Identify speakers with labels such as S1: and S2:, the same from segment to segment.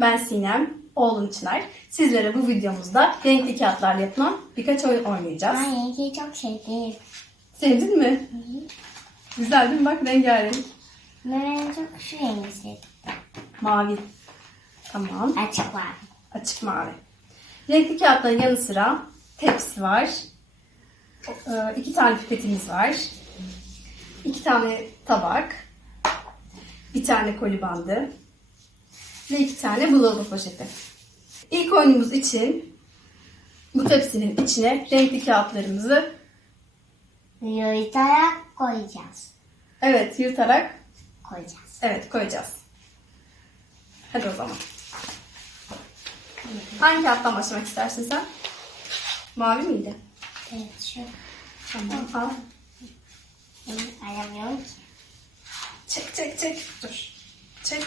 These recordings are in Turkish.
S1: Ben Sinem, oğlum Çınar. Sizlere bu videomuzda renkli kağıtlarla yapılan birkaç oyun oynayacağız. Ben
S2: yengeyi çok sevdim.
S1: Sevdin mi? Güzel değil mi? Bak rengarenk.
S2: Ben çok şu rengi sevdim.
S1: Mavi. Tamam.
S2: Açık var.
S1: Açık mavi. Renkli kağıtların yanı sıra tepsi var. Ee, iki tane pipetimiz var. iki tane tabak. Bir tane koli bandı. Ve iki tane buzdolabı poşeti. İlk oyunumuz için bu tepsinin içine renkli kağıtlarımızı
S2: Yuyutarak koyacağız.
S1: evet yırtarak
S2: Koyacağız.
S1: evet koyacağız. Hadi o zaman. Hangi kağıttan başlamak istersin sen? Mavi miydi?
S2: Evet şu.
S1: Tamam al.
S2: Benim sayamıyorum ki.
S1: Çek çek çek. Dur. Çek.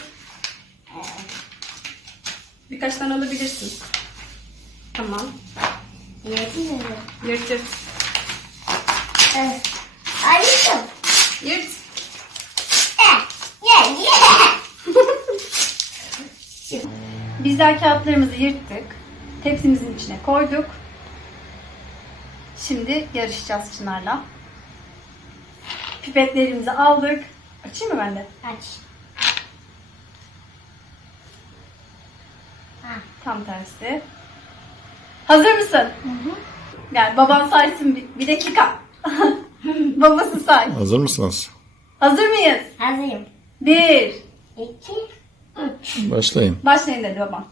S1: Birkaç tane alabilirsin. Tamam.
S2: Yedi mi?
S1: Yırt yırt.
S2: Evet. Ayıktım.
S1: Yırt.
S2: Eh.
S1: Bizler kağıtlarımızı yırttık. Tepsimizin içine koyduk. Şimdi yarışacağız Çınar'la. Pipetlerimizi aldık. Açayım mı ben de?
S2: Aç.
S1: Tam tersi. Hazır mısın? Hı
S2: hı.
S1: Gel baban saysın bir, bir dakika. Babası say.
S3: Hazır mısınız?
S1: Hazır mıyız?
S2: Hazırım.
S1: Bir.
S2: İki. Üç.
S3: Başlayın.
S1: Başlayın dedi babam.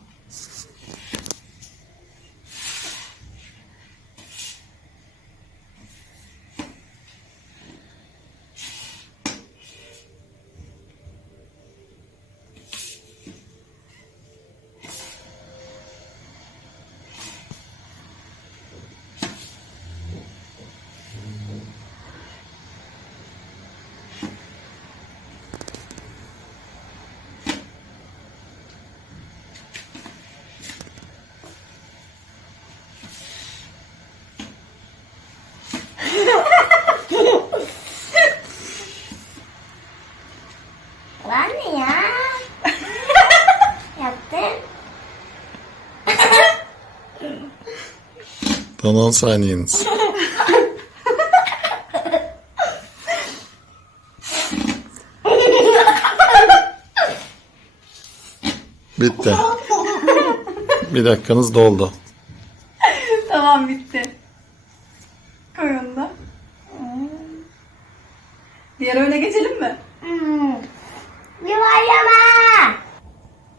S2: Var mı ya? Yaptım.
S3: Son 10 saniyeniz. Bitti. Bir dakikanız doldu.
S1: tamam bitti. Koy onu da. Diğer oyuna geçelim mi?
S2: Hmm. Yuvarlama.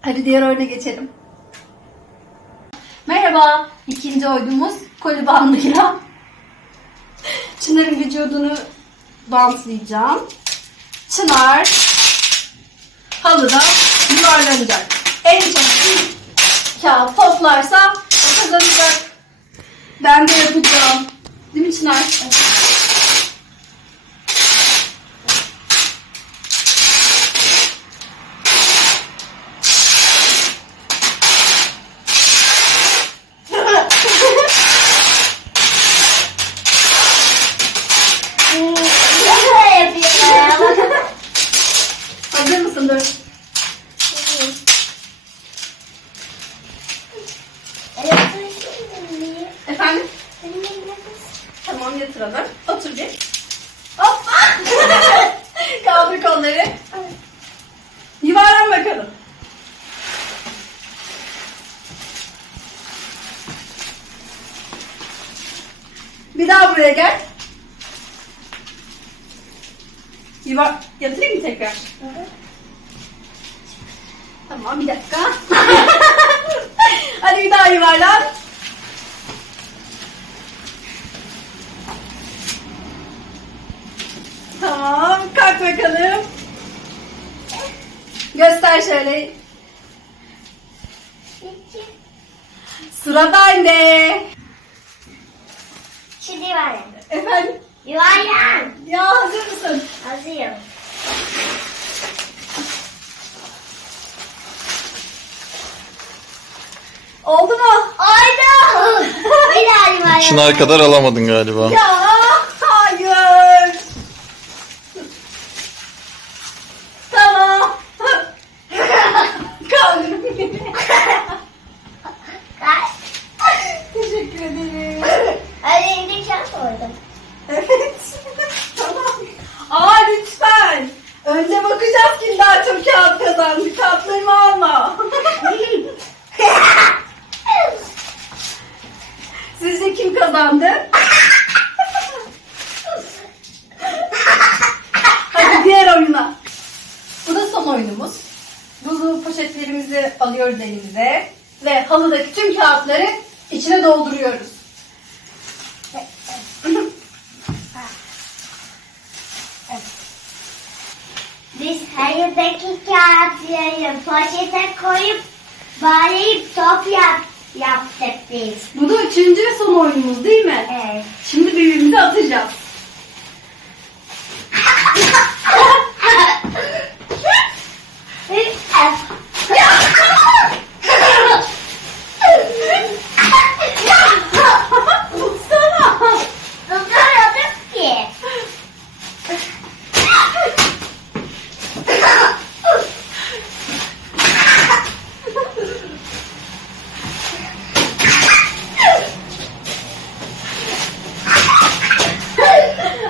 S1: Hadi diğer oyuna geçelim. Merhaba. İkinci oyunumuz koli bandıyla. Çınar'ın vücudunu bantlayacağım. Çınar halıda yuvarlanacak. En çok kağıt toplarsa o kazanacak. Ben de yapacağım. Değil mi Çınar?
S2: Hmm. Böyle yapıyorum.
S1: Hazır mısın? Dur. Efendim? Tamam yatıralım. Otur bir. Hoppa. Kaldır kolları. Yuvarlan bakalım. Bir daha buraya gel. Yuvar... Yatırayım mı tekrar? Tamam bir dakika. Hadi bir daha yuvarlan. Tamam kalk bakalım. Göster şöyle. Sıra bende.
S2: Yuvarlan.
S1: Efendim?
S2: Yuvarlan.
S1: Ya hazır mısın?
S2: Hazırım.
S1: Oldu mu?
S2: Oldu. Bir daha yuvarlan. Çınar kadar
S3: alamadın galiba.
S1: Ya
S2: sordum.
S1: Evet. tamam. Aa lütfen. Önce bakacağız kim daha çok kağıt kazandı. Kağıtlarımı alma. Sizce kim kazandı? Hadi diğer oyuna. Bu da son oyunumuz. Dolu poşetlerimizi alıyoruz elimize ve halıdaki tüm kağıtları içine dolduruyoruz.
S2: Biz hayırdaki kağıtları poşete koyup bağlayıp top yap, yaptık biz.
S1: Bu da üçüncü ve son oyunumuz değil mi?
S2: Evet.
S1: Şimdi birbirimize atacağız. Tutsana.
S2: Tutamıyorduk ki.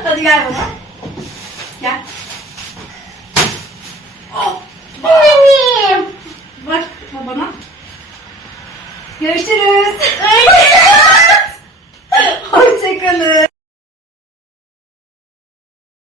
S1: Hadi gel bana. Gel.
S2: Benim.
S1: Bak bana. Görüşürüz.